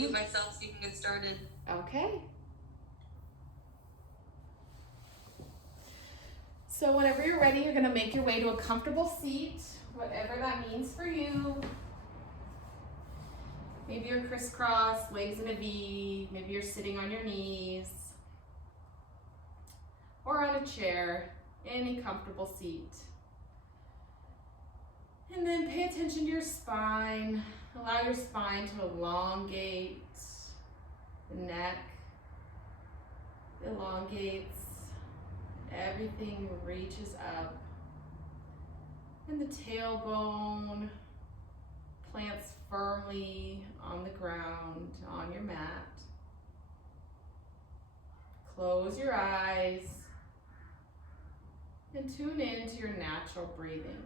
mute myself so you can get started. Okay. So whenever you're ready, you're gonna make your way to a comfortable seat, whatever that means for you. Maybe you're crisscross, legs in a V, maybe you're sitting on your knees, or on a chair, any comfortable seat. And then pay attention to your spine. Allow your spine to elongate, the neck elongates, everything reaches up, and the tailbone plants firmly on the ground, on your mat. Close your eyes and tune into your natural breathing.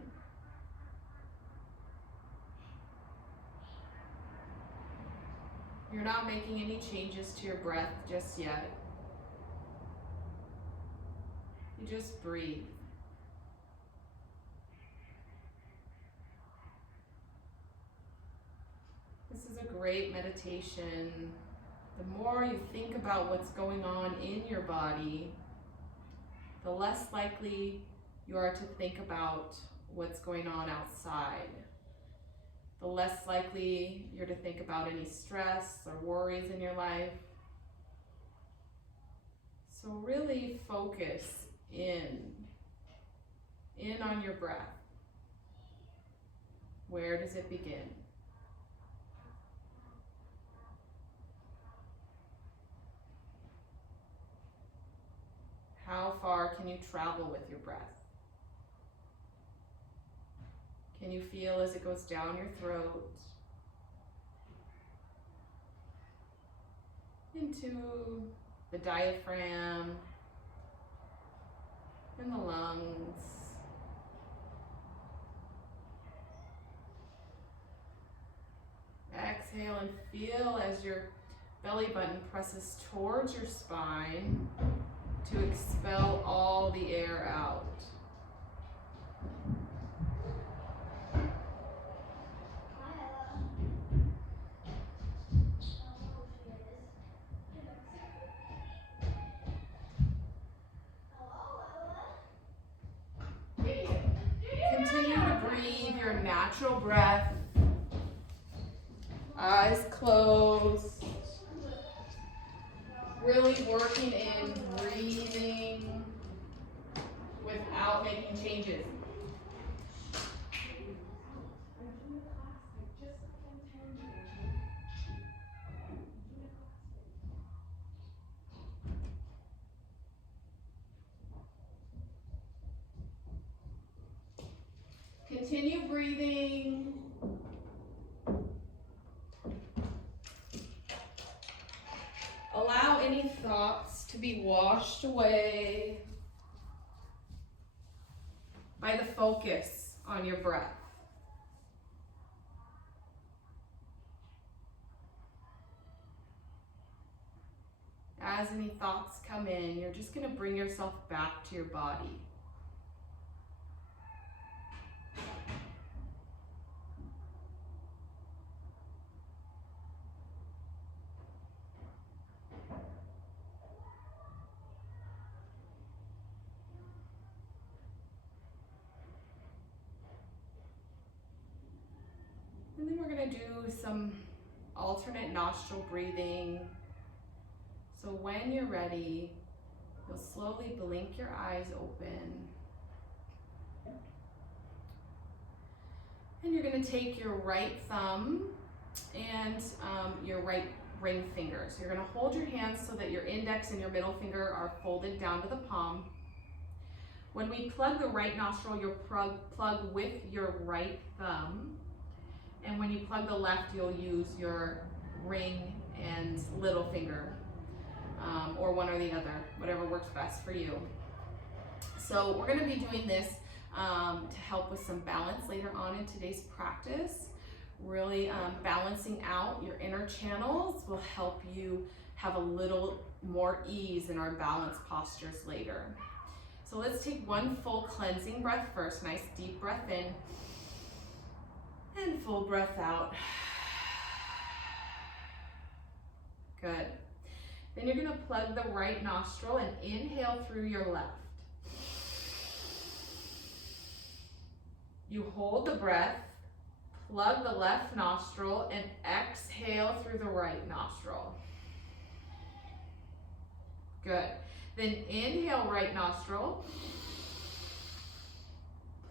You're not making any changes to your breath just yet. You just breathe. This is a great meditation. The more you think about what's going on in your body, the less likely you are to think about what's going on outside. The less likely you're to think about any stress or worries in your life. So really focus in on your breath. Where does it begin? How far can you travel with your breath? Can you feel as it goes down your throat, into the diaphragm and the lungs? Exhale and feel as your belly button presses towards your spine to expel all the air out. Continue to breathe your natural breath. Eyes closed. Really working in breathing without making changes. Continue breathing. Allow any thoughts to be washed away by the focus on your breath. As any thoughts come in, you're just going to bring yourself back to your body. And then we're going to do some alternate nostril breathing. So when you're ready, you'll slowly blink your eyes open. And you're going to take your right thumb and your right ring finger. So you're going to hold your hands so that your index and your middle finger are folded down to the palm. When we plug the right nostril, you'll plug with your right thumb. And when you plug the left, you'll use your ring and little finger, or one or the other, whatever works best for you. So we're going to be doing this to help with some balance later on in today's practice. Really balancing out your inner channels will help you have a little more ease in our balance postures later. So let's take one full cleansing breath first. Nice deep breath in and full breath out. Good. Then you're gonna plug the right nostril and inhale through your left. You hold the breath, plug the left nostril, and exhale through the right nostril. Good. Then inhale right nostril,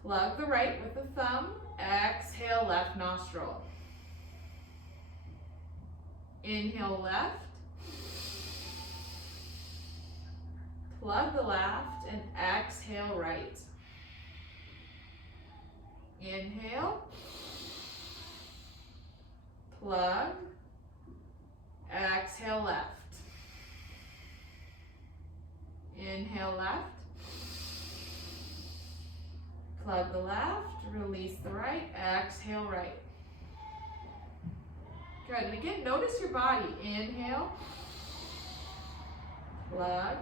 plug the right with the thumb, exhale left nostril. Inhale left, plug the left, and exhale right. Inhale, plug, exhale left. Inhale left, plug the left, release the right, exhale right. Good, and again, notice your body. Inhale, plug,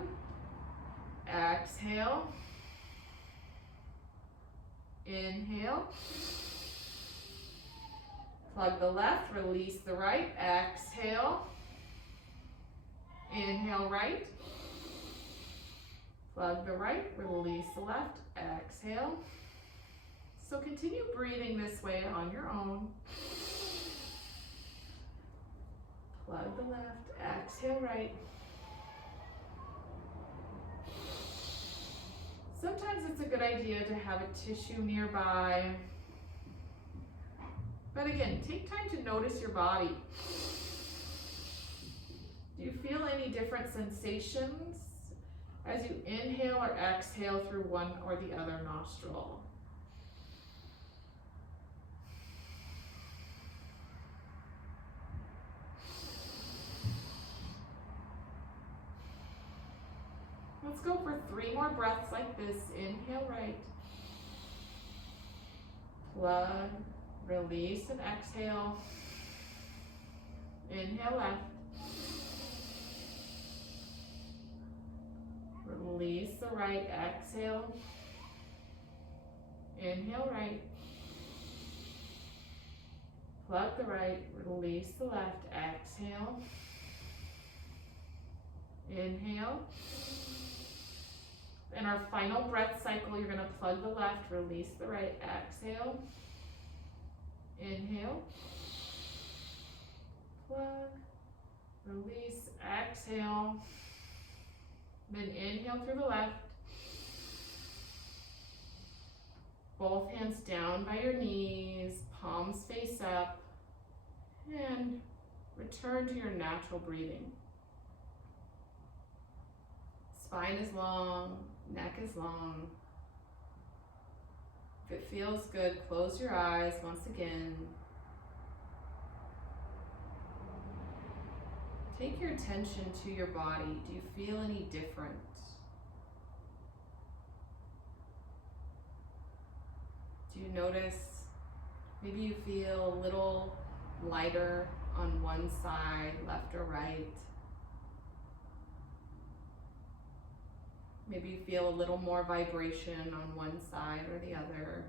exhale, inhale, plug the left, release the right, exhale, inhale right, plug the right, release the left, exhale. So continue breathing this way on your own. Plug the left, exhale right. Sometimes it's a good idea to have a tissue nearby. But again, take time to notice your body. Do you feel any different sensations as you inhale or exhale through one or the other nostril? Let's go for 3 more breaths like this. Inhale right. Plug, release, and exhale. Inhale left. Release the right, exhale. Inhale right. Plug the right, release the left, exhale. Inhale. In our final breath cycle, you're gonna plug the left, release the right, exhale. Inhale. Plug, release, exhale. Then inhale through the left. Both hands down by your knees, palms face up, and return to your natural breathing. Spine is long, neck is long. If it feels good, close your eyes once again. Take your attention to your body. Do you feel any different? Do you notice, maybe you feel a little lighter on one side, left or right? Maybe you feel a little more vibration on one side or the other.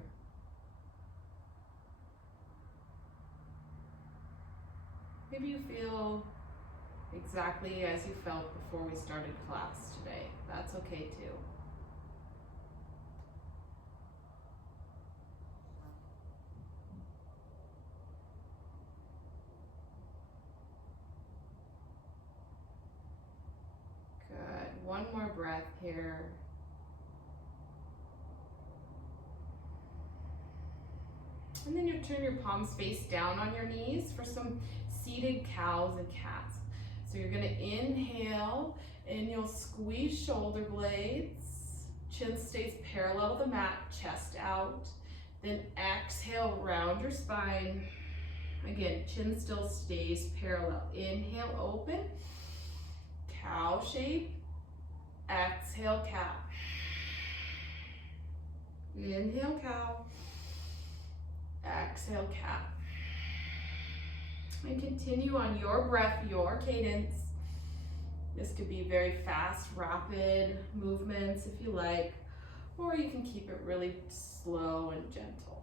Maybe you feel exactly as you felt before we started class today. That's okay too. Good. One more breath here. And then you turn your palms face down on your knees for some seated cows and cats. So you're gonna inhale and you'll squeeze shoulder blades. Chin stays parallel to the mat, chest out. Then exhale, round your spine. Again, chin still stays parallel. Inhale, open. Cow shape. Exhale, cow. Inhale, cow. Exhale, cow. And continue on your breath, your cadence. This could be very fast, rapid movements if you like, or you can keep it really slow and gentle.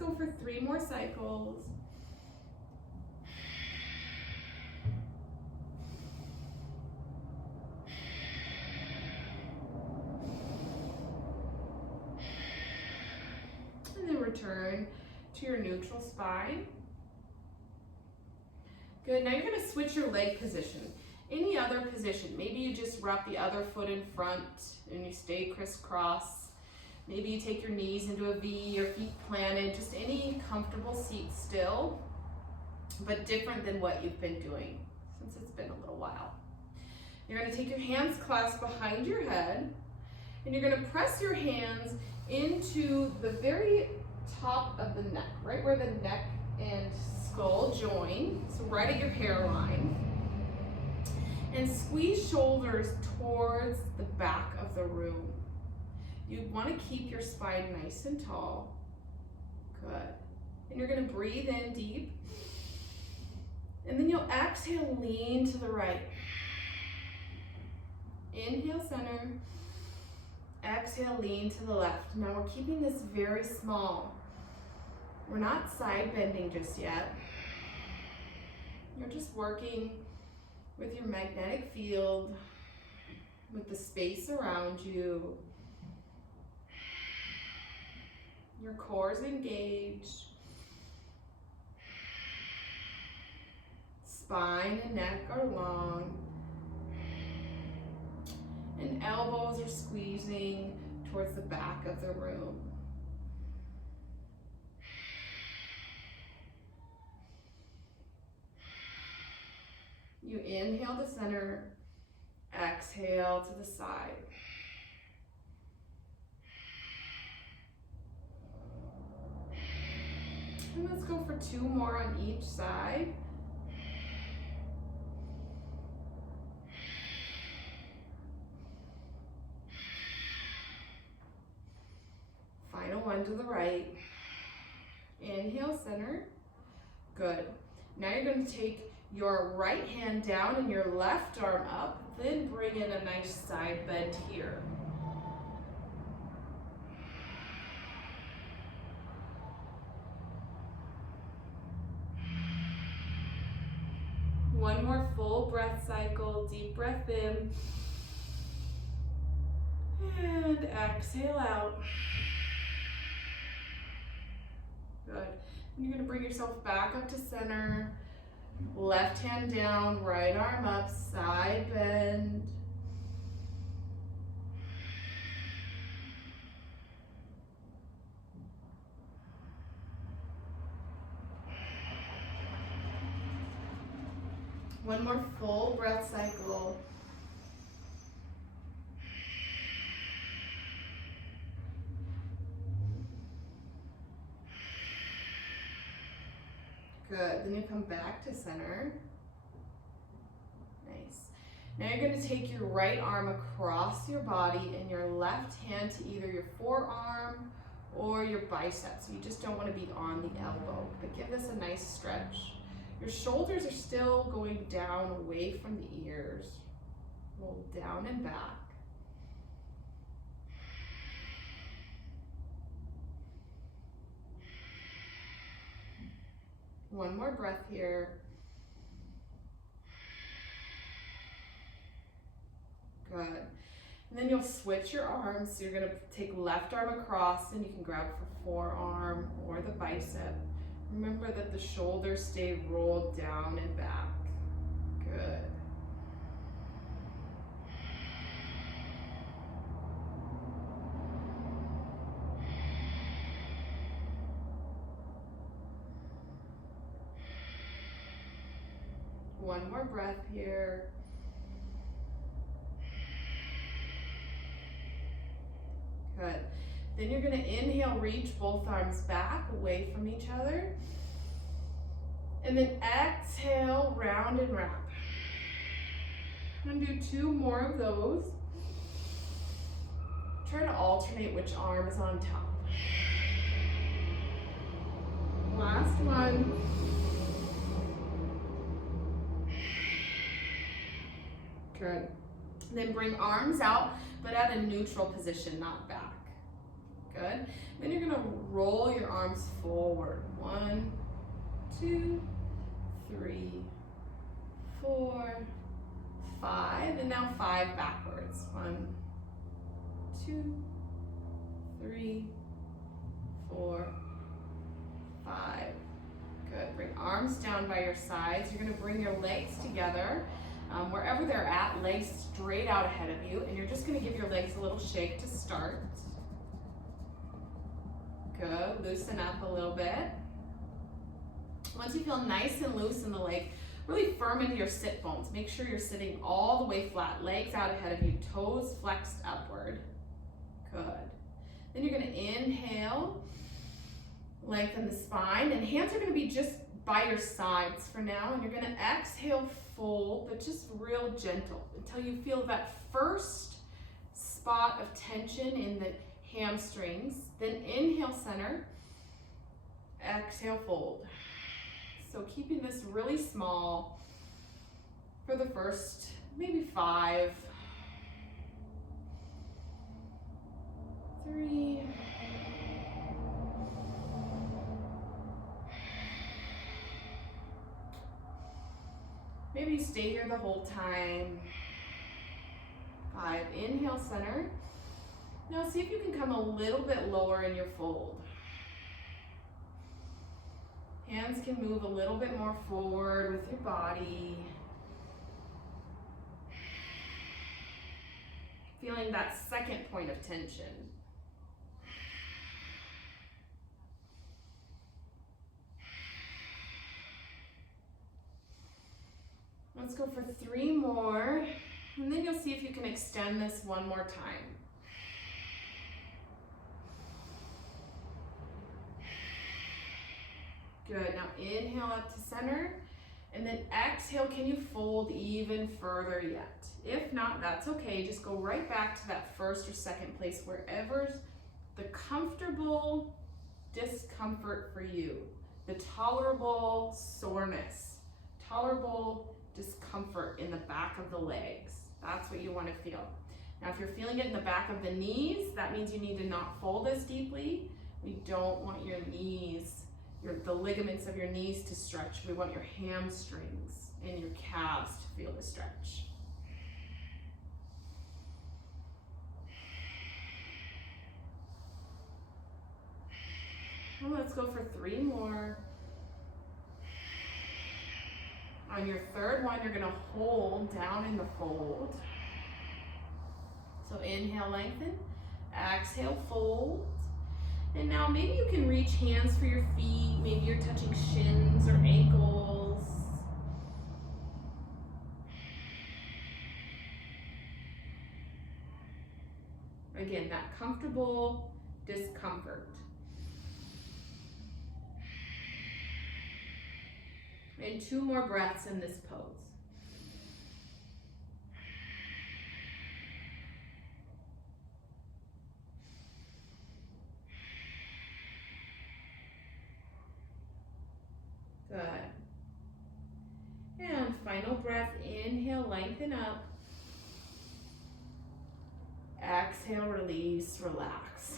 go for 3 more cycles. And then return to your neutral spine. Good, now you're gonna switch your leg position. Any other position, maybe you just wrap the other foot in front and you stay crisscross. Maybe you take your knees into a V, your feet planted, just any comfortable seat still, but different than what you've been doing since it's been a little while. You're gonna take your hands clasped behind your head, and you're gonna press your hands into the very top of the neck, right where the neck and skull join, so right at your hairline. And squeeze shoulders towards the back of the room. You want to keep your spine nice and tall. Good. And you're going to breathe in deep. And then you'll exhale, lean to the right. Inhale, center. Exhale, lean to the left. Now we're keeping this very small. We're not side bending just yet. You're just working with your magnetic field, with the space around you. Your core is engaged. Spine and neck are long. And elbows are squeezing towards the back of the room. You inhale to center, exhale to the side. And let's go for 2 more on each side. Final one to the right. Inhale, center. Good. Now you're going to take your right hand down and your left arm up, then bring in a nice side bend here. One more full breath cycle, deep breath in, and exhale out. Good. And you're going to bring yourself back up to center. Left hand down, right arm up, side bend. One more full breath cycle. Good, then you come back to center. Nice. Now you're going to take your right arm across your body and your left hand to either your forearm or your bicep. So you just don't want to be on the elbow, but give this a nice stretch. Your shoulders are still going down away from the ears. Roll down and back. One more breath here. Good. And then you'll switch your arms. So you're going to take left arm across and you can grab for forearm or the bicep. Remember that the shoulders stay rolled down and back. Good. One more breath here. Good. Then you're going to inhale, reach both arms back away from each other. And then exhale, round and wrap. I'm going to do 2 more of those. Try to alternate which arm is on top. Last one. Good. Then bring arms out, but at a neutral position, not back. Good. Then you're gonna roll your arms forward. 1, 2, 3, 4, 5, and now 5 backwards. 1, 2, 3, 4, 5. Good. Bring arms down by your sides. You're going to bring your legs together, wherever they're at, legs straight out ahead of you, and you're just going to give your legs a little shake to start. Good. Loosen up a little bit. Once you feel nice and loose in the leg, really firm into your sit bones. Make sure you're sitting all the way flat, legs out ahead of you, toes flexed upward. Good. Then you're going to inhale, lengthen the spine, and hands are going to be just by your sides for now, and you're going to exhale, fold, but just real gentle until you feel that first spot of tension in the hamstrings. Then inhale, center, exhale, fold. So keeping this really small for the first maybe 5, 3, maybe stay here the whole time. 5, inhale, center. Now see if you can come a little bit lower in your fold. Hands can move a little bit more forward with your body. Feeling that second point of tension. Let's go for 3 more, and then you'll see if you can extend this one more time. Good. Now inhale up to center, and then exhale. Can you fold even further yet? If not, that's okay. Just go right back to that first or second place, wherever's the comfortable discomfort for you, the tolerable soreness, tolerable discomfort in the back of the legs. That's what you want to feel. Now, if you're feeling it in the back of the knees, that means you need to not fold as deeply. We don't want your knees, the ligaments of your knees to stretch. We want your hamstrings and your calves to feel the stretch. Well, let's go for 3 more. On your third one, you're gonna hold down in the fold. So inhale, lengthen, exhale, fold. And now maybe you can reach hands for your feet. Maybe you're touching shins or ankles. Again, that comfortable discomfort. And 2 more breaths in this pose. Good. And final breath, inhale, lengthen up. Exhale, release, relax.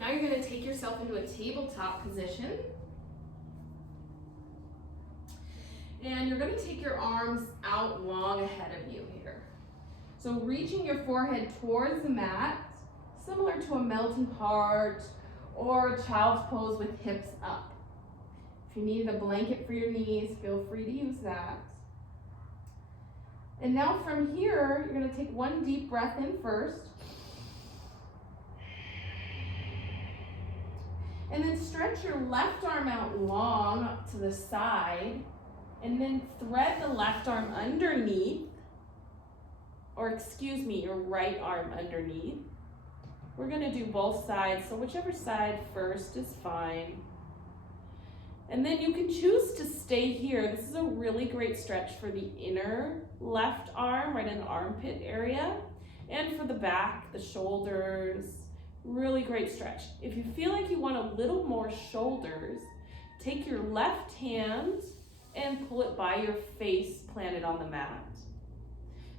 Now you're going to take yourself into a tabletop position. And you're going to take your arms out long ahead of you here. So reaching your forehead towards the mat, similar to a melting heart or a child's pose with hips up. If you needed a blanket for your knees, feel free to use that. And now from here, you're going to take 1 deep breath in first. And then stretch your left arm out long to the side, and then thread the left arm underneath, or excuse me, your right arm underneath. We're gonna do both sides, so whichever side first is fine. And then you can choose to stay here. This is a really great stretch for the inner left arm, right in the armpit area, and for the back, the shoulders. Really great stretch. If you feel like you want a little more shoulders, take your left hand and pull it by your face planted on the mat.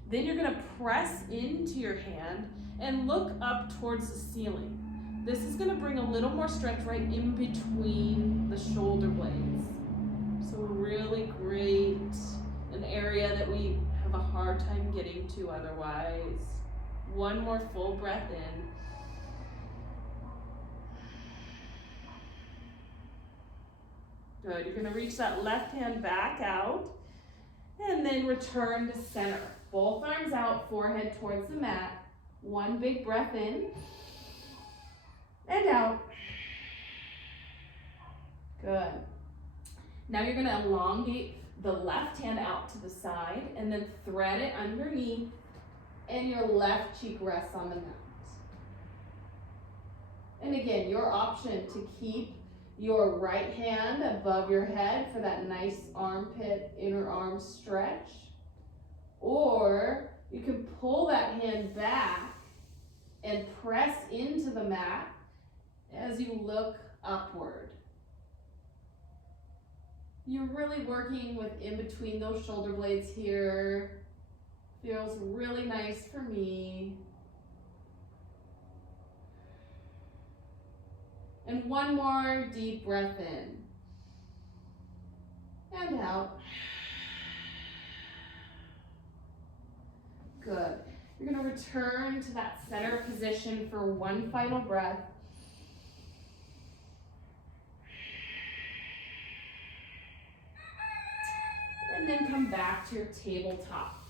Then you're gonna press into your hand and look up towards the ceiling. This is gonna bring a little more stretch right in between the shoulder blades. So really great, an area that we have a hard time getting to otherwise. One more full breath in. Good, you're gonna reach that left hand back out and then return to center. Both arms out, forehead towards the mat. One big breath in and out. Good. Now you're gonna elongate the left hand out to the side and then thread it underneath and your left cheek rests on the mat. And again, your option to keep your right hand above your head for that nice armpit, inner arm stretch. Or you can pull that hand back and press into the mat as you look upward. You're really working with in between those shoulder blades here. Feels really nice for me. And one more deep breath in. And out. Good. You're going to return to that center position for one final breath. And then come back to your tabletop.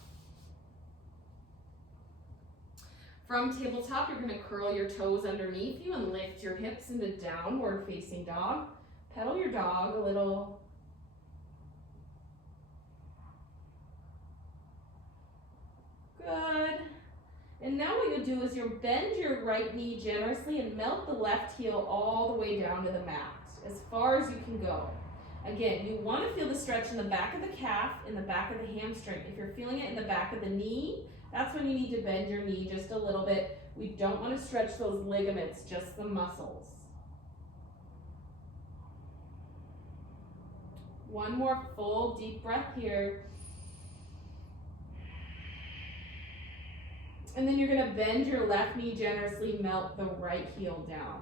From tabletop, you're going to curl your toes underneath you and lift your hips into downward facing dog. Pedal your dog a little. Good. And now what you'll do is you'll bend your right knee generously and melt the left heel all the way down to the mat, as far as you can go. Again, you want to feel the stretch in the back of the calf, in the back of the hamstring. If you're feeling it in the back of the knee, that's when you need to bend your knee just a little bit. We don't want to stretch those ligaments, just the muscles. One more full deep breath here. And then you're going to bend your left knee generously, melt the right heel down.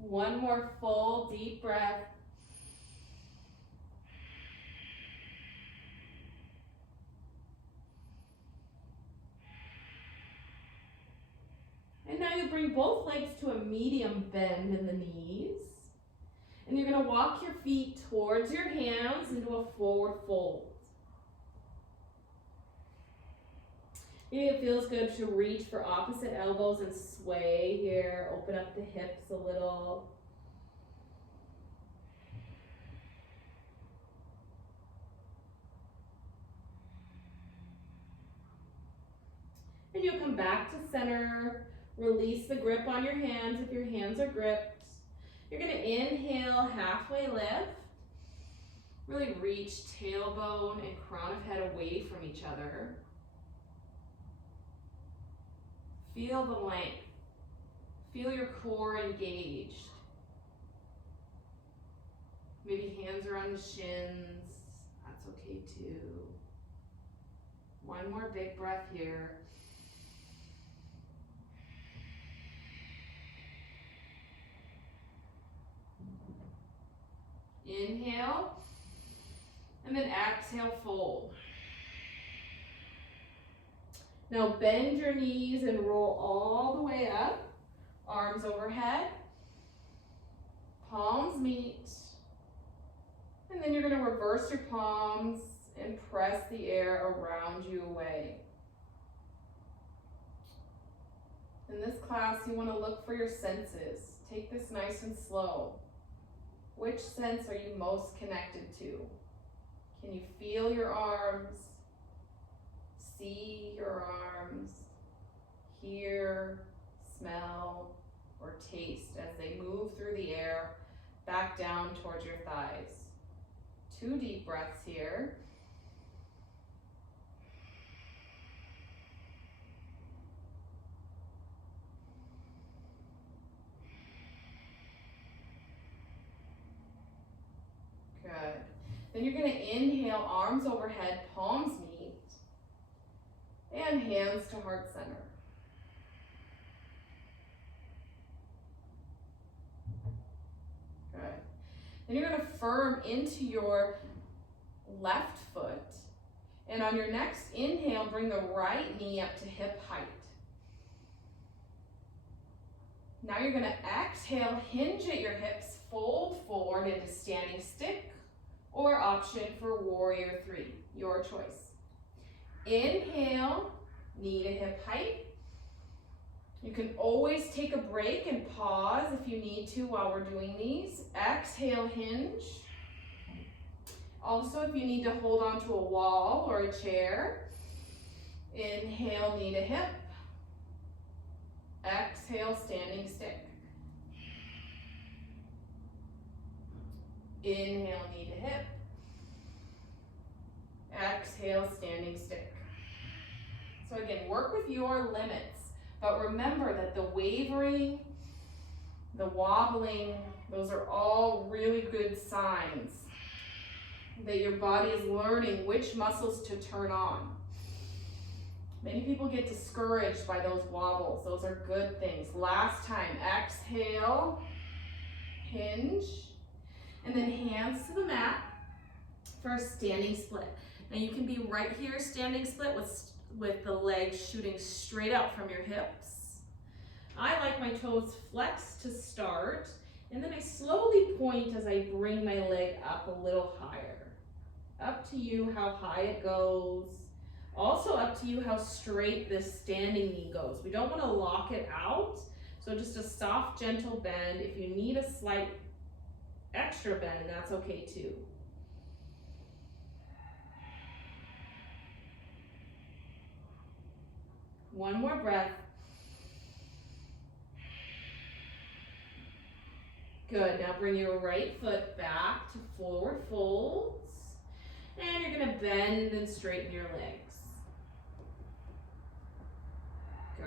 One more full deep breath. And now you bring both legs to a medium bend in the knees. And you're going to walk your feet towards your hands into a forward fold. Maybe it feels good to reach for opposite elbows and sway here. Open up the hips a little. And you'll come back to center. Release the grip on your hands if your hands are gripped. You're going to inhale, halfway lift. Really reach tailbone and crown of head away from each other. Feel the length. Feel your core engaged. Maybe hands are on the shins. That's okay too. One more big breath here. Inhale, and then exhale, fold. Now bend your knees and roll all the way up, arms overhead, palms meet, and then you're going to reverse your palms and press the air around you away. In this class, you want to look for your senses. Take this nice and slow. Which sense are you most connected to? Can you feel your arms? See your arms? Hear, smell, or taste as they move through the air back down towards your thighs. 2 deep breaths here. Then you're going to inhale, arms overhead, palms meet, and hands to heart center. Good. Then you're going to firm into your left foot, and on your next inhale, bring the right knee up to hip height. Now you're going to exhale, hinge at your hips, fold forward into standing stick, or option for warrior three, your choice. Inhale, knee to hip height. You can always take a break and pause if you need to while we're doing these. Exhale, hinge. Also, if you need to hold onto a wall or a chair, inhale, knee to hip. Exhale, standing stick. Inhale, knee to hip. Exhale, standing stick. So again, work with your limits, but remember that the wavering, the wobbling, those are all really good signs that your body is learning which muscles to turn on. Many people get discouraged by those wobbles. Those are good things. Last time, exhale, hinge, and then hands to the mat for a standing split. Now you can be right here, standing split with the legs shooting straight out from your hips. I like my toes flexed to start, and then I slowly point as I bring my leg up a little higher. Up to you how high it goes. Also up to you how straight this standing knee goes. We don't want to lock it out, so just a soft, gentle bend. If you need a slight extra bend, that's okay too. One more breath. Good, now bring your right foot back to forward folds. And you're gonna bend and straighten your legs. Good.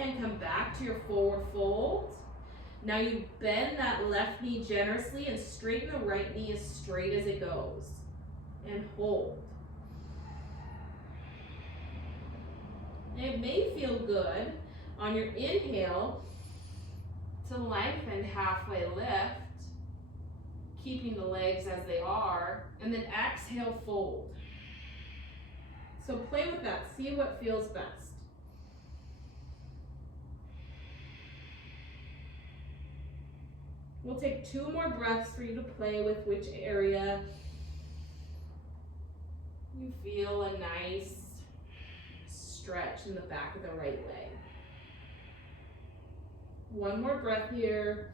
And come back to your forward fold. Now you bend that left knee generously and straighten the right knee as straight as it goes. And hold. It may feel good on your inhale to lengthen halfway lift, keeping the legs as they are, and then exhale, fold. So play with that, see what feels best. We'll take 2 more breaths for you to play with which area you feel a nice stretch in the back of the right leg. 1 more breath here.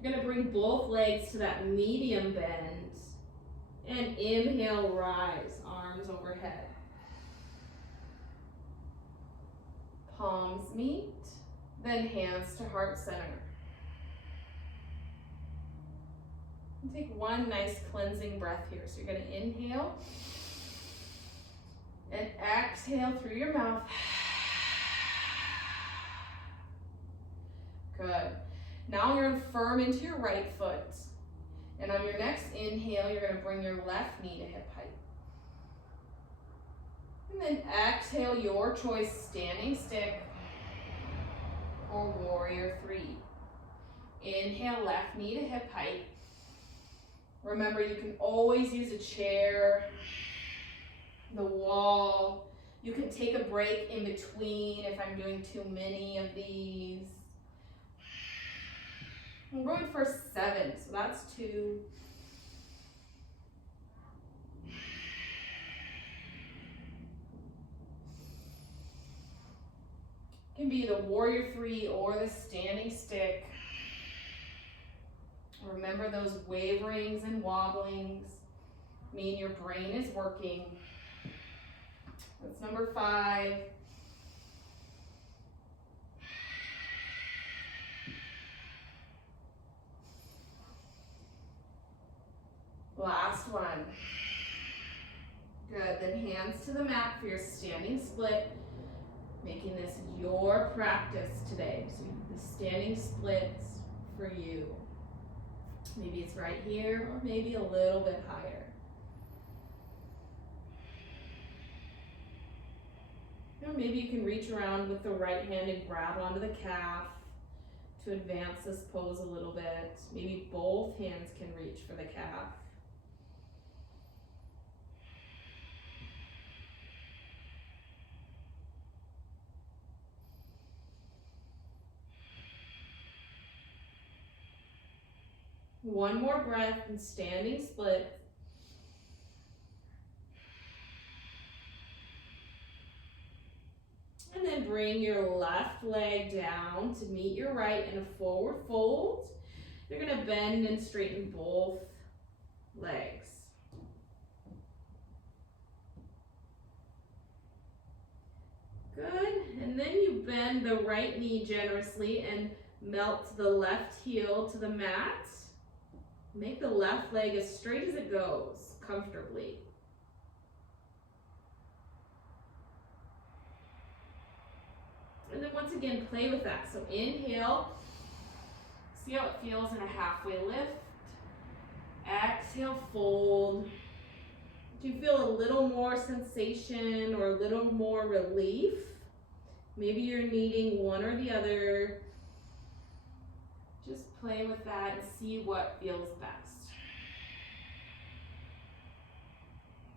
You're gonna bring both legs to that medium bend and inhale, rise, arms overhead. Palms meet, then hands to heart center. And take 1 nice cleansing breath here. So you're gonna inhale and exhale through your mouth. Good. Now you're gonna firm into your right foot. And on your next inhale, you're gonna bring your left knee to hip height. And then exhale, your choice, standing stick or warrior three. Inhale, left knee to hip height. Remember, you can always use a chair, the wall. You can take a break in between if I'm doing too many of these. I'm going for 7, so that's 2. It can be the warrior three or the standing stick. Remember, those waverings and wobblings mean your brain is working. That's number 5. Last one. Good, then hands to the mat for your standing split. Making this your practice today. So the standing splits for you. Maybe it's right here or maybe a little bit higher. Or maybe you can reach around with the right hand and grab onto the calf to advance this pose a little bit. Maybe both hands can reach for the calf. One more breath and standing split. And then bring your left leg down to meet your right in a forward fold. You're going to bend and straighten both legs. Good. And then you bend the right knee generously and melt the left heel to the mat. Make the left leg as straight as it goes, comfortably. And then once again, play with that. So inhale, see how it feels in a halfway lift. Exhale, fold. Do you feel a little more sensation or a little more relief? Maybe you're needing one or the other. Just play with that and see what feels best.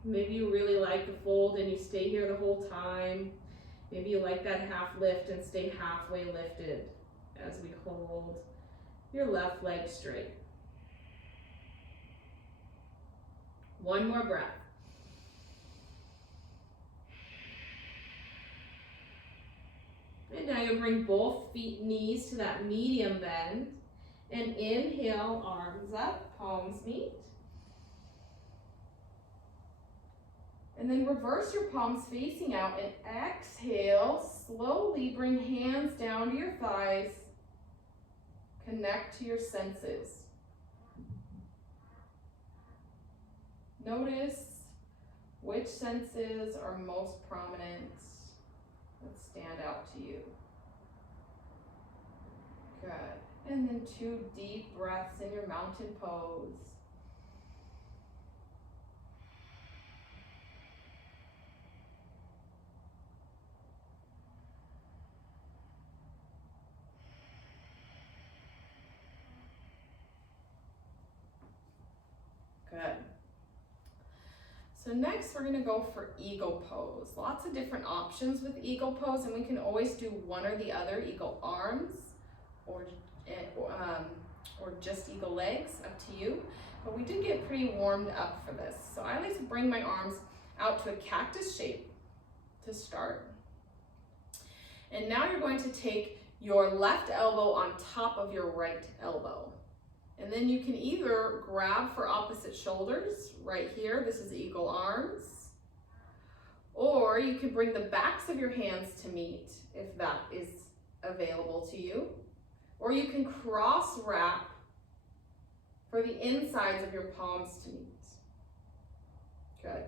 Maybe you really like the fold and you stay here the whole time. Maybe you like that half lift and stay halfway lifted as we hold your left leg straight. One more breath. And now you'll bring both knees to that medium bend. And inhale, arms up, palms meet. And then reverse your palms facing out and exhale. Slowly bring hands down to your thighs. Connect to your senses. Notice which senses are most prominent that stand out to you. Good. And then 2 deep breaths in your mountain pose. Good. So next we're going to go for eagle pose. Lots of different options with eagle pose, and we can always do one or the other, eagle arms or just eagle legs, up to you. But we did get pretty warmed up for this. So I like to bring my arms out to a cactus shape to start. And now you're going to take your left elbow on top of your right elbow. And then you can either grab for opposite shoulders right here. This is eagle arms. Or you can bring the backs of your hands to meet if that is available to you. Or you can cross wrap for the insides of your palms to meet. Good.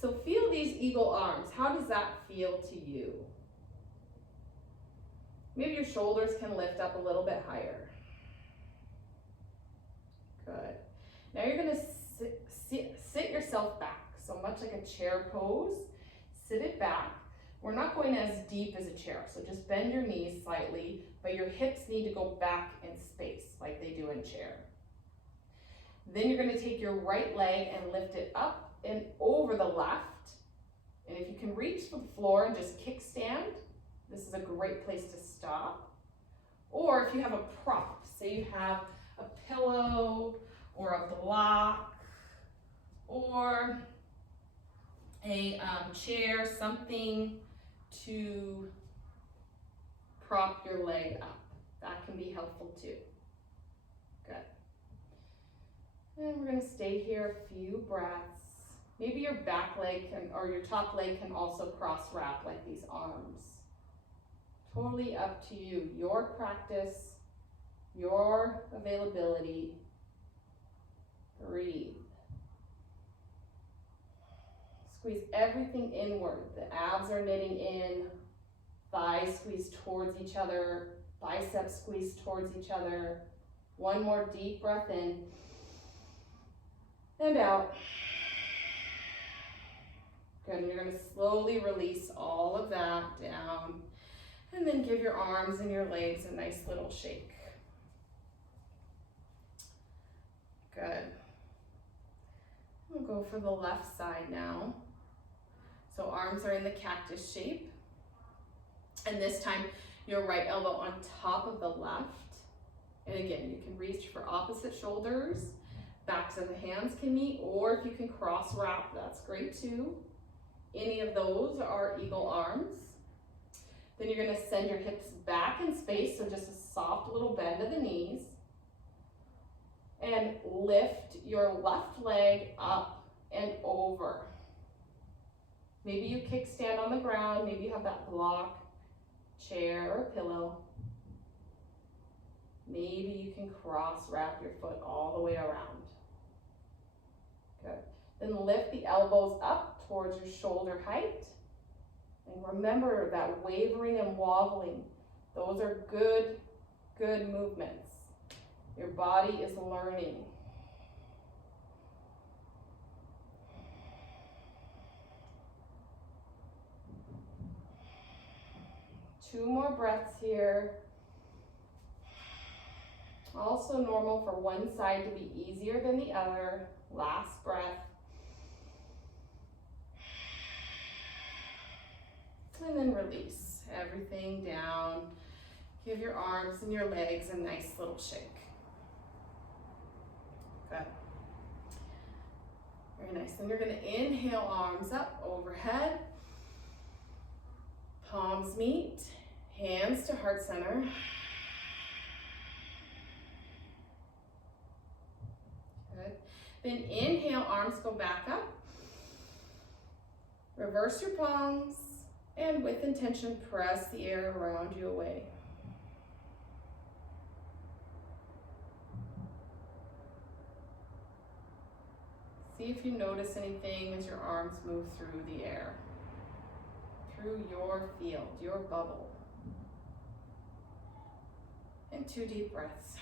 So feel these eagle arms. How does that feel to you? Maybe your shoulders can lift up a little bit higher. Good. Now you're going to sit yourself back. So much like a chair pose, sit it back. We're not going as deep as a chair, so just bend your knees slightly, but your hips need to go back in space like they do in chair. Then you're going to take your right leg and lift it up and over the left. And if you can reach for the floor and just kickstand, this is a great place to stop. Or if you have a prop, say you have a pillow or a block or a chair, something to prop your leg up. That can be helpful too. Good. And we're going to stay here a few breaths. Maybe your back leg can, or your top leg can also cross wrap like these arms. Totally up to you. Your practice, your availability. Breathe. Squeeze everything inward. The abs are knitting in. Thighs squeeze towards each other, biceps squeeze towards each other. One more deep breath in and out. Good, and you're gonna slowly release all of that down, and then give your arms and your legs a nice little shake. Good. We'll go for the left side now. So arms are in the cactus shape. And this time, your right elbow on top of the left. And again, you can reach for opposite shoulders. Backs of the hands can meet, or if you can cross wrap, that's great too. Any of those are eagle arms. Then you're gonna send your hips back in space, so just a soft little bend of the knees. And lift your left leg up and over. Maybe you kickstand on the ground, maybe you have that block, chair or pillow. Maybe you can cross wrap your foot all the way around. Good. Then lift the elbows up towards your shoulder height. And remember that wavering and wobbling, those are good movements. Your body is learning. Two more breaths here. Also normal for one side to be easier than the other. Last breath. And then release everything down. Give your arms and your legs a nice little shake. Good. Very nice. Then you're going to inhale, arms up overhead. Palms meet, hands to heart center. Good. Then inhale, arms go back up. Reverse your palms, and with intention, press the air around you away. See if you notice anything as your arms move through the air, through your field, your bubble. And 2 deep breaths.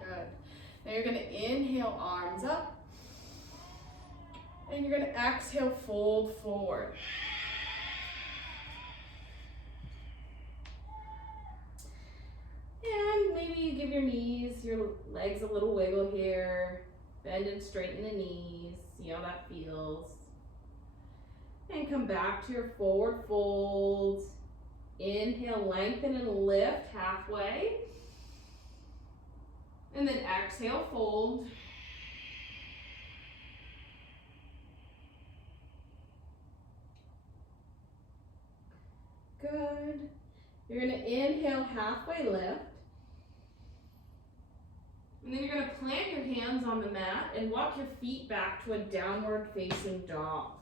Good. Now you're going to inhale, arms up. And you're going to exhale, fold forward. And maybe you give your knees, your legs a little wiggle here. Bend and straighten the knees. See how that feels. And come back to your forward fold. Inhale, lengthen and lift halfway. And then exhale, fold. Good. You're going to inhale, halfway lift. And then you're going to plant your hands on the mat and walk your feet back to a downward facing dog.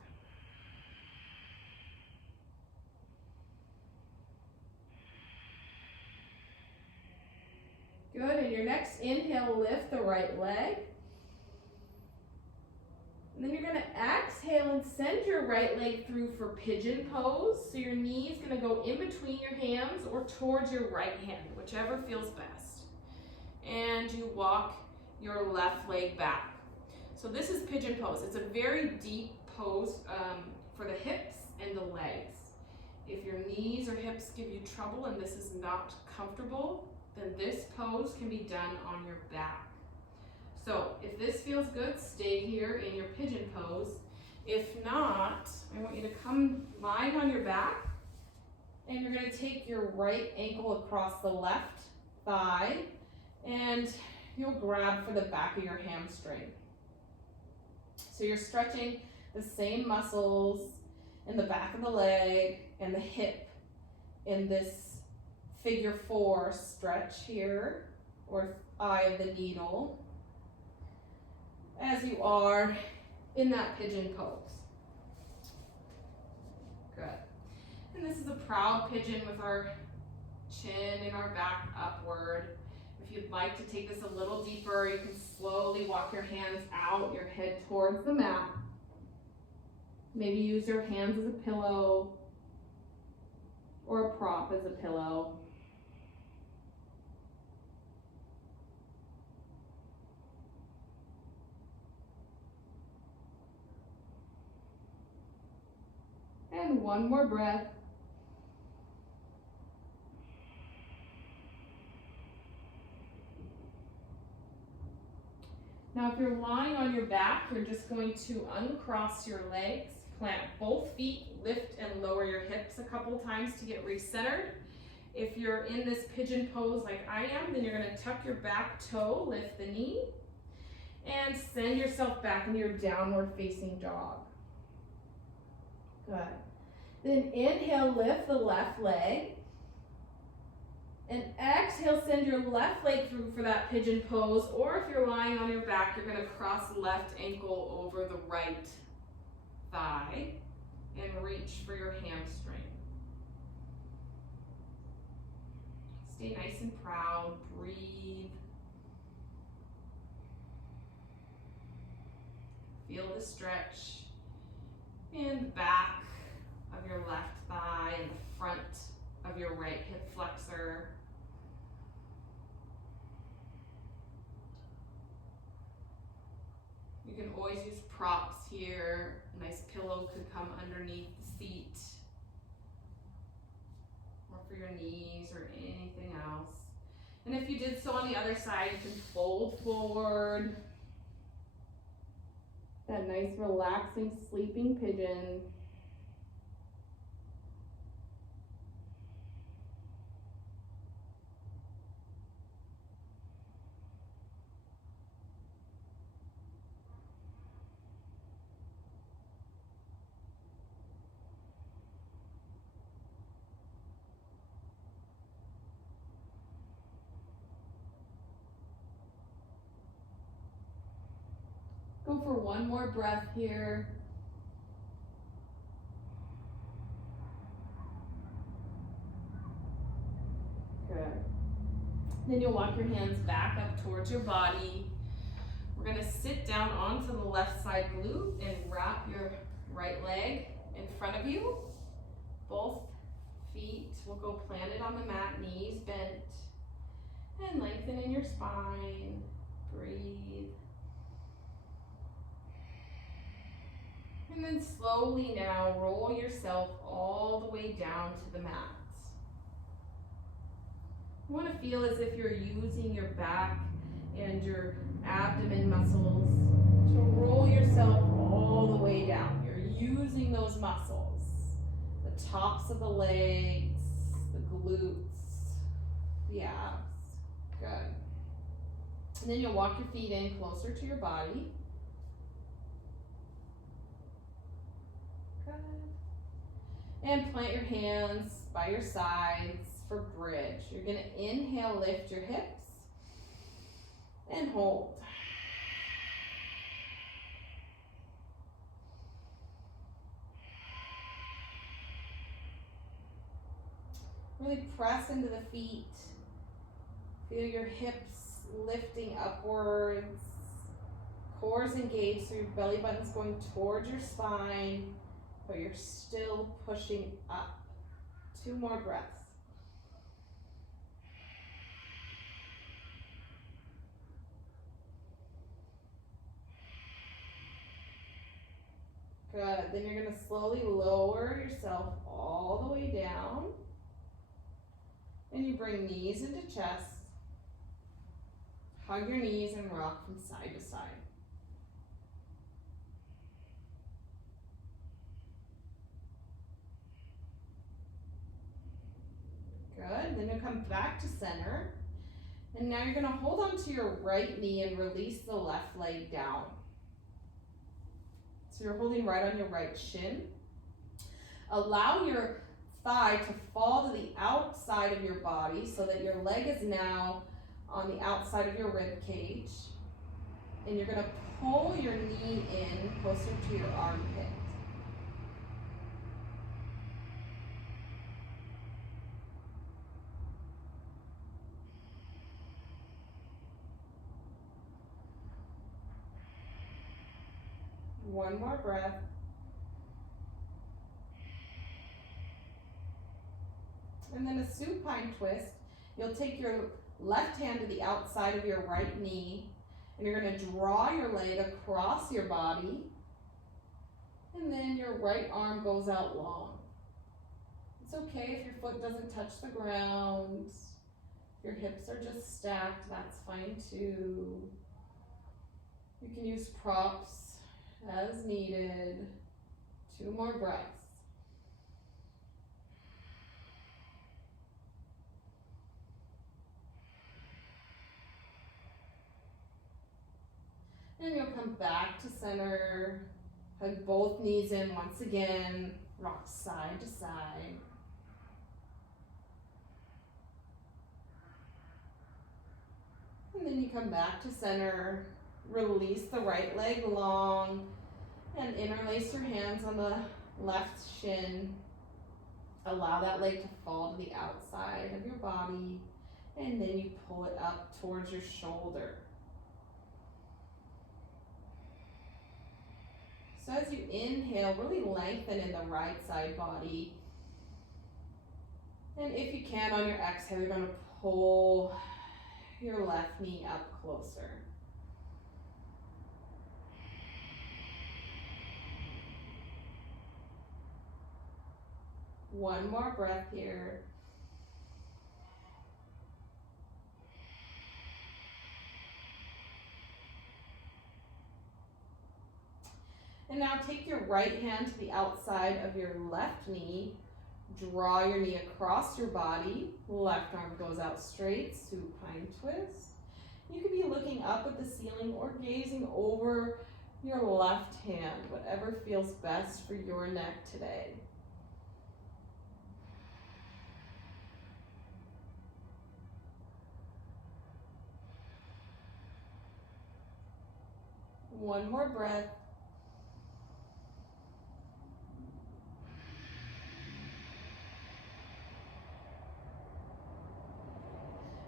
Good, and your next inhale, lift the right leg. And then you're going to exhale and send your right leg through for pigeon pose. So your knee is going to go in between your hands or towards your right hand, whichever feels best. And you walk your left leg back. So this is pigeon pose. It's a very deep pose for the hips and the legs. If your knees or hips give you trouble and this is not comfortable, then this pose can be done on your back. So if this feels good, stay here in your pigeon pose. If not, I want you to come lying on your back, and you're going to take your right ankle across the left thigh, and you'll grab for the back of your hamstring. So you're stretching the same muscles in the back of the leg and the hip in this figure 4 stretch here, or eye of the needle, as you are in that pigeon pose. Good. And this is a proud pigeon with our chin and our back upward. If you'd like to take this a little deeper, you can slowly walk your hands out, your head towards the mat. Maybe use your hands as a pillow or a prop as a pillow. And one more breath. Now if you're lying on your back, you're just going to uncross your legs, plant both feet, lift and lower your hips a couple times to get recentered. If you're in this pigeon pose like I am, then you're going to tuck your back toe, lift the knee, and send yourself back into your downward facing dog. Good. Then inhale, lift the left leg. And exhale, send your left leg through for that pigeon pose, or if you're lying on your back, you're going to cross left ankle over the right thigh and reach for your hamstring. Stay nice and proud, breathe. Feel the stretch in the back of your left thigh and the front of your right hip flexor. You can always use props here. A nice pillow could come underneath the seat, or for your knees or anything else. And if you did so on the other side, you can fold forward. That nice relaxing sleeping pigeon. Go for one more breath here. Good. Then you'll walk your hands back up towards your body. We're going to sit down onto the left side glute and wrap your right leg in front of you. Both feet will go planted on the mat, knees bent, and lengthen in your spine. Breathe. And then slowly now roll yourself all the way down to the mat. You want to feel as if you're using your back and your abdomen muscles to roll yourself all the way down. You're using those muscles, the tops of the legs, the glutes, the abs. Good. And then you'll walk your feet in closer to your body. And plant your hands by your sides for bridge. You're going to inhale, lift your hips, and hold. Really press into the feet. Feel your hips lifting upwards. Core is engaged, so your belly button's going towards your spine, but you're still pushing up. 2 more breaths. Good. Then you're going to slowly lower yourself all the way down. And you bring knees into chest. Hug your knees and rock from side to side. Good. Then you'll come back to center. And now you're going to hold on to your right knee and release the left leg down. So you're holding right on your right shin. Allow your thigh to fall to the outside of your body so that your leg is now on the outside of your rib cage. And you're going to pull your knee in closer to your armpit. One more breath. And then a supine twist. You'll take your left hand to the outside of your right knee, and you're going to draw your leg across your body, and then your right arm goes out long. It's okay if your foot doesn't touch the ground. If your hips are just stacked, that's fine too. You can use props as needed. 2 more breaths. And you'll come back to center. Hug both knees in once again. Rock side to side. And then you come back to center. Release the right leg long and interlace your hands on the left shin. Allow that leg to fall to the outside of your body, and then you pull it up towards your shoulder. So as you inhale, really lengthen in the right side body. And if you can, on your exhale, you're going to pull your left knee up closer. One more breath here. And now take your right hand to the outside of your left knee. Draw your knee across your body. Left arm goes out straight, supine twist. You could be looking up at the ceiling or gazing over your left hand, whatever feels best for your neck today. One more breath.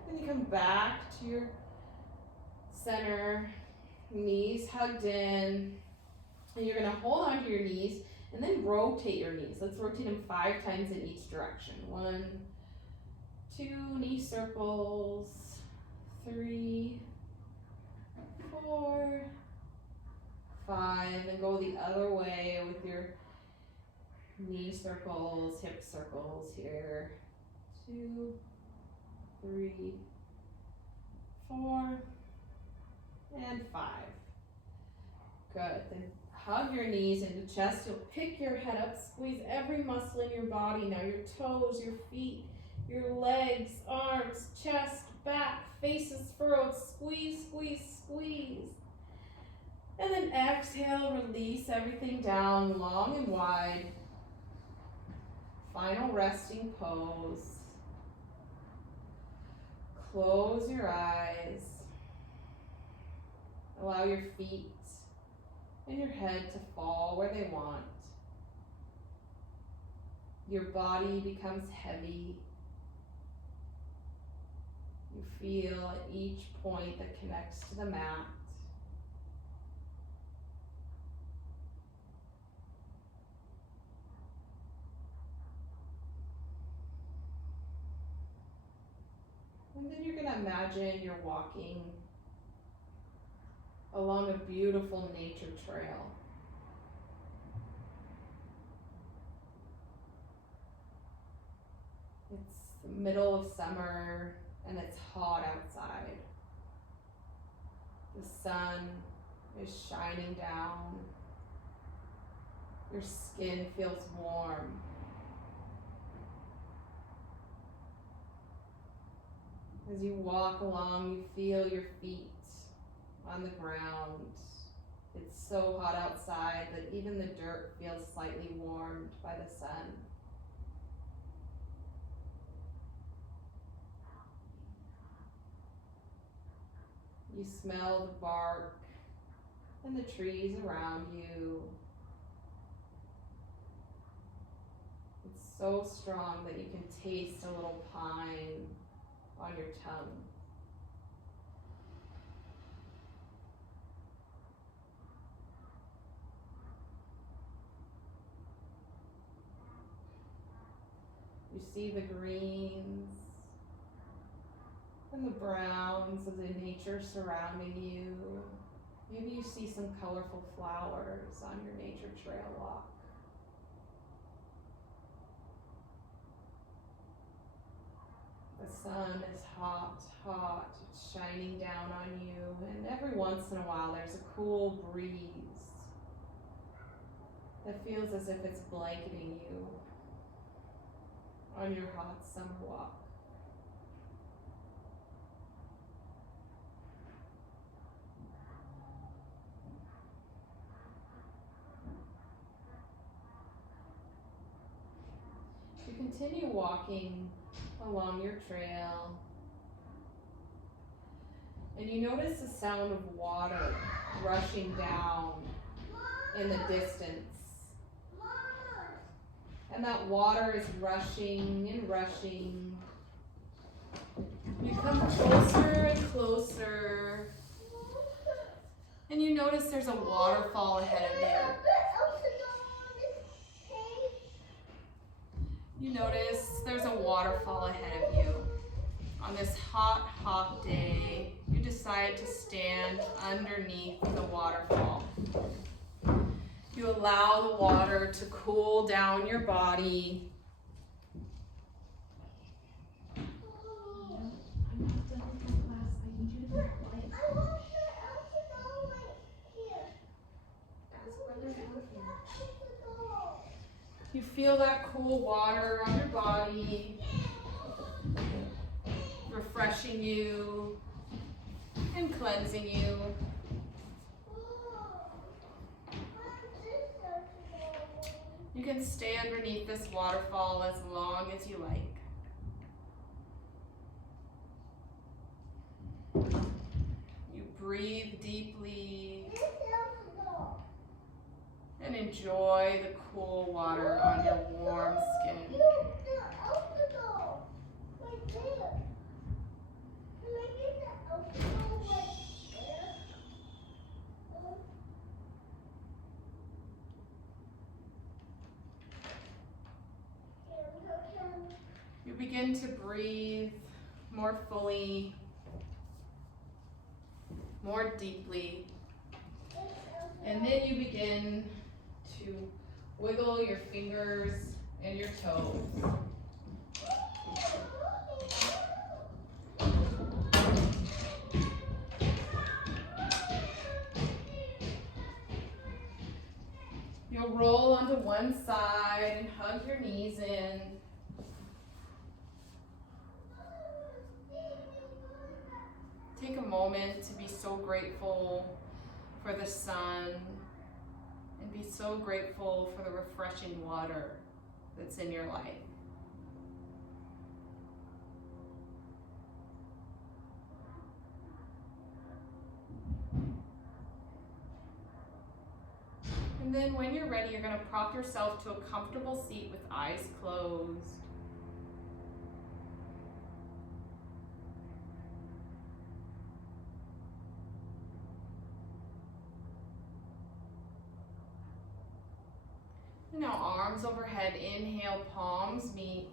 Then you come back to your center, knees hugged in, and you're going to hold on to your knees and then rotate your knees. Let's rotate them 5 times in each direction. 1, 2 knee circles, 3, 4, 5, and go the other way with your knee circles, hip circles here. 2, 3, 4, and 5. Good. Then hug your knees into chest. You'll pick your head up, squeeze every muscle in your body. Now your toes, your feet, your legs, arms, chest, back, faces furrowed. Squeeze, squeeze, squeeze. And then exhale, release everything down long and wide. Final resting pose. Close your eyes. Allow your feet and your head to fall where they want. Your body becomes heavy. You feel at each point that connects to the mat. And then you're going to imagine you're walking along a beautiful nature trail. It's the middle of summer and it's hot outside. The sun is shining down. Your skin feels warm. As you walk along, you feel your feet on the ground. It's so hot outside that even the dirt feels slightly warmed by the sun. You smell the bark and the trees around you. It's so strong that you can taste a little pine on your tongue. You see the greens and the browns of the nature surrounding you. Maybe you see some colorful flowers on your nature trail walk. The sun is hot, hot, it's shining down on you, and every once in a while there's a cool breeze that feels as if it's blanketing you on your hot summer walk. You continue walking along your trail, and you notice the sound of water rushing down in the distance. And that water is rushing and rushing. You come closer and closer, and you notice there's a waterfall ahead of you. You notice there's a waterfall ahead of you. On this hot, hot day, you decide to stand underneath the waterfall. You allow the water to cool down your body. You feel that cool water on your body, refreshing you and cleansing you. You can stay underneath this waterfall as long as you like. You breathe deeply and enjoy the cool water on your warm skin. You begin to breathe more fully, more deeply, and then you begin to wiggle your fingers and your toes. You'll roll onto one side and hug your knees in. Take a moment to be so grateful for the sun and be so grateful for the refreshing water that's in your life. And then when you're ready, you're going to prop yourself to a comfortable seat with eyes closed. Now arms overhead, inhale, palms meet.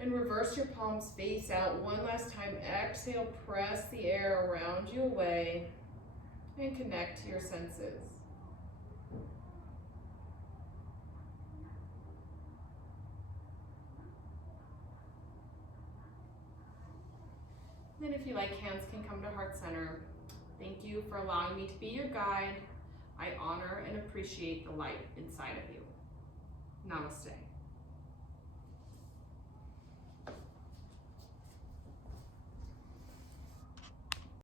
And reverse your palms face out one last time. Exhale, press the air around you away and connect to your senses. And if you like, hands can come to heart center. Thank you for allowing me to be your guide. I honor and appreciate the light inside of you. Namaste.